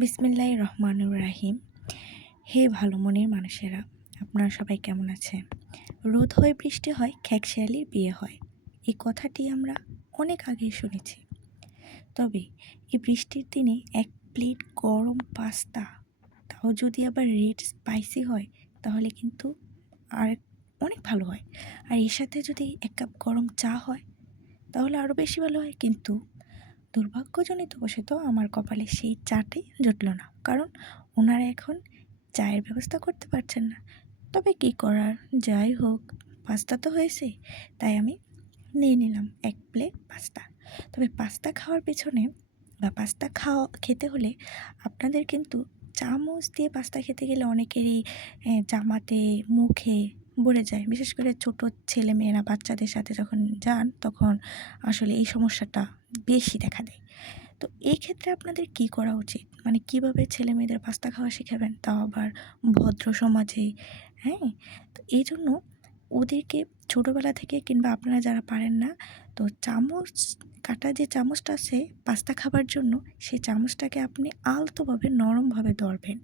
বিসমিল্লাহির রহমানির রাহিম। হে ভালো মনের মানুষেরা, আপনারা সবাই কেমন আছেন? রোদ হয় বৃষ্টি হয়, খেকশিয়ালির বিয়ে হয়, এই কথাটি আমরা অনেক আগেই শুনেছি। তবে এই বৃষ্টির দিনে এক প্লেট গরম পাস্তা, তাও যদি আবার রেড স্পাইসি হয়, তাহলে কিন্তু আর অনেক ভালো হয়। আর এর সাথে যদি এক কাপ গরম চা হয়, তাহলে আরও বেশি ভালো হয়। কিন্তু দুর্ভাগ্যজনিতবশত আমার কপালে সেই চাটাই জুটল না, কারণ ওনারা এখন চায়ের ব্যবস্থা করতে পারছেন না। তবে কী করার, যাই হোক, পাস্তা তো হয়েছে, তাই আমি নিয়ে নিলাম এক প্লেট পাস্তা। তবে পাস্তা খাওয়ার পেছনে বা পাস্তা খেতে হলে আপনাদের কিন্তু চামচ দিয়ে পাস্তা খেতে গেলে অনেকেরই জামাতে, মুখে ভরে যায়। বিশেষ করে ছোট ছেলেমেয়েরা বাচ্চাদের সাথে যখন যান, তখন আসলে এই সমস্যাটা বেশি দেখা দেয়। তো এই ক্ষেত্রে আপনাদের কি করা উচিত? মানে কিভাবে ছেলেমেয়েদের পাস্তা খাওয়া শেখাবেন, তাও আবার ভদ্র সমাজে, হ্যাঁ? তো এইজন্য ওদেরকে ছোটোবেলা থেকে, কিংবা আপনারা যারা পারেন না, তো চামচ কাঁটা যে চামচটা আছে পাস্তা খাবার জন্য, সেই চামচটাকে আপনি আলতোভাবে নরমভাবে ধরবেন।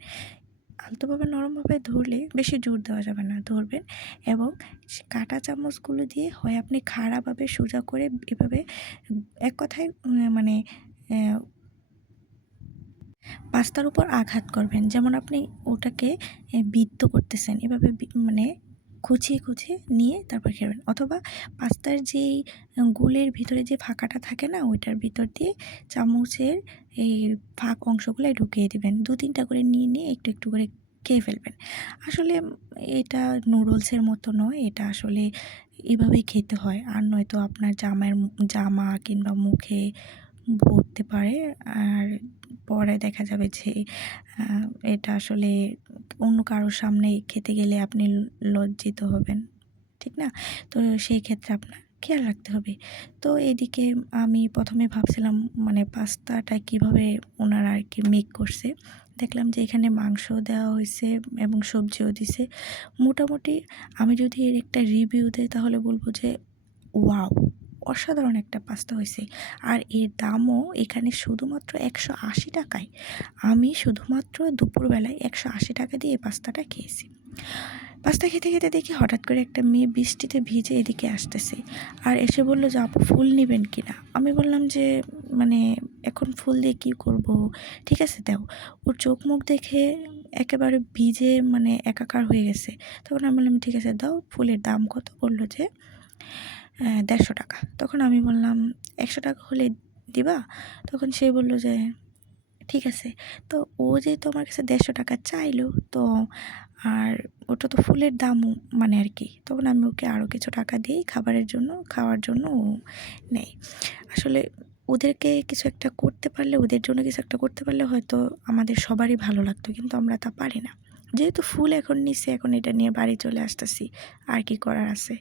আলতোভাবে নরমভাবে ধরলে, বেশি জোর দেওয়া যাবে না, ধরবেন এবং কাঁটা চামচগুলো দিয়ে হয় আপনি খাড়াভাবে সোজা করে এভাবে, এক কথায় মানে পাস্তার উপর আঘাত করবেন। যেমন আপনি ওটাকে বিদ্ধ করতেছেন, এভাবে মানে খুঁচিয়ে খুঁচিয়ে নিয়ে তারপর খেবেন। অথবা পাস্তার যেই গোলের ভিতরে যে ফাঁকাটা থাকে না, ওইটার ভিতর দিয়ে চামচের এই ফাঁক অংশগুলো ঢুকিয়ে দিবেন। ২-৩টা করে নিয়ে নিয়ে একটু একটু করে খেয়ে ফেলবেন। আসলে এটা নুডলসের মতো নয়, এটা আসলে এভাবেই খেতে হয়। আর নয়তো আপনার জামা কিংবা মুখে ভরতে পারে। আর পরে দেখা যাবে যে এটা আসলে অন্য কারোর সামনে খেতে গেলে আপনি লজ্জিত হবেন, ঠিক না? তো সেই ক্ষেত্রে আপনার খেয়াল রাখতে হবে। তো এদিকে আমি প্রথমে ভাবছিলাম মানে পাস্তাটা কীভাবে ওনারা আর কি মেক করছে। দেখলাম যে এখানে মাংসও দেওয়া হয়েছে এবং সবজিও দিছে। মোটামুটি আমি যদি এর একটা রিভিউ দেই, তাহলে বলবো যে ওয়াও! অসাধারণ একটা পাস্তা হয়েছে। আর এর দামও এখানে শুধুমাত্র ১৮০ টাকায়। আমি শুধুমাত্র দুপুরবেলায় ১৮০ টাকা দিয়ে এই পাস্তাটা খেয়েছি। পাস্তা খেতে খেতে দেখি হঠাৎ করে একটা মেয়ে বৃষ্টিতে ভিজে এদিকে আসতেছে। আর এসে বলল যে, আপু ফুল নিবেন কিনা? আমি বললাম যে, মানে এখন ফুল দিয়ে কী করব? ঠিক আছে দাও। ওর চোখ মুখ দেখে একেবারে ভিজে মানে একাকার হয়ে গেছে। তখন আমি বললাম, ঠিক আছে দাও, ফুলের দাম কত? বলল যে ১৫০ টাকা। তখন আমি বললাম, ১০০ টাকা হলে দিবা? তখন সে বলল যে, ঠিক আছে। তো ও যেহেতু আমার কাছে ১৫০ টাকা চাইলো, তো আর ওটা তো ফুলের দামও মানে আর কি। তখন আমি ওকে আরও কিছু টাকা দিই খাওয়ার জন্য ও নেয়। আসলে ওদেরকে কিছু একটা করতে পারলে, ওদের জন্য কিছু একটা করতে পারলে হয়তো আমাদের সবারই ভালো লাগতো, কিন্তু আমরা তা পারি না। যেহেতু ফুল এখন নিছি, এখন এটা নিয়ে বাড়ি চলে আসতেছি, আর কি করার আছে।